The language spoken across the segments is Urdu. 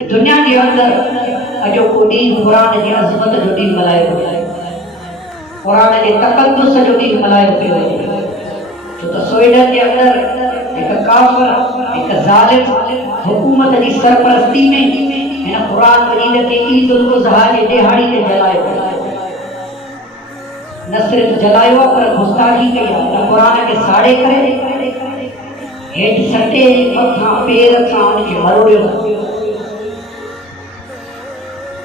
دنیا کے اندر اجو کو ڈین قرآن کی عظمت جو ڈین ملائے ہوئے قرآن کے تقدس جو ڈین ملائے ہوئے جو تو سویڈن کے اندر ایک کافر ایک ظالم حکومت کی سرپرستی میں انہیں قرآن مجید کے عید الاضحیٰ کے دہاڑی کے جلائے ہوئے نہ صرف جلائے ہوا پر گستاخی کیا قرآن کے ساڑے کرے ہیٹ سٹے متھاں پیر تھاں ان کے مروڑے ہوئے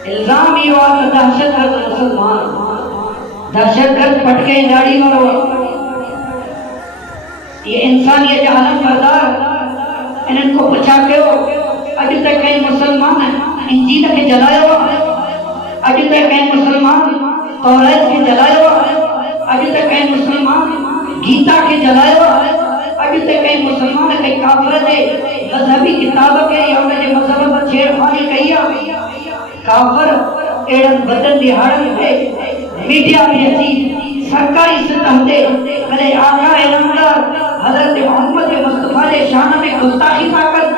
الزام یہ ہوا کہ دہشت گرد مسلمان دہشت گرد پٹکے داڑھی مرو یہ انسانیت جہنم بردار انہوں کو پوچھا کیوں اج تک کئی مسلمان انجیل کے جلائے ہوا اج تک کئی مسلمان توریت کے جلائے ہوا اج تک کئی مسلمان گیتا کے جلائے ہوا اج تک کئی مسلمان کئی کافر دے مذہبی کتاب کے یا انہیں جو مذہب پر چھیڑ خانی کہیا کافر ایڈن بدن دہاڑن ہے میڈیا بھی ایسی سرکاری سطح دے کلے آقا علمدار حضرت محمد مصطفیٰ نے شان میں گستاخی تھا کر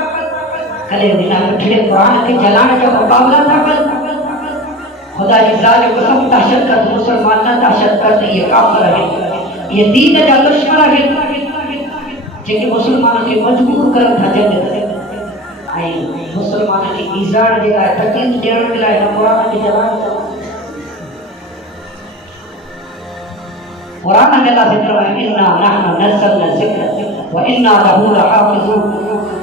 کلے دینا کٹھڑے قرآن کے جلانے کا مقابلہ تھا کر خدا کی ذات قسم دہشت گرد مسلمان نہ دہشت گرد یہ کافر ہے یہ دین کا دشمن ہے جن مسلمانوں کے مجبور کر تھا جنگ مسلمان کی ایزان دے لائے تکلیف دینے کے لائے قرآن کے جلان قرآن کے اللہ ذکر ہے اِنَّا نَحْنَ نَزَّلْنَا الذِّكْرَ وَإِنَّا لَهُ لَحَافِظُونَ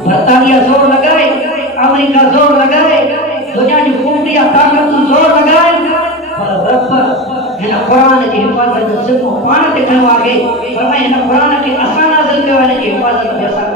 برطانیہ زور لگائے امریکہ زور لگائے دنیا کی حکومتیاں طاقت زور لگائے پر رب ہن قرآن کی حفاظت ذمہ پان تکھن واگے فرمائے ہن قرآن کے اساں نازل کیو ہے کہ حفاظت پیسہ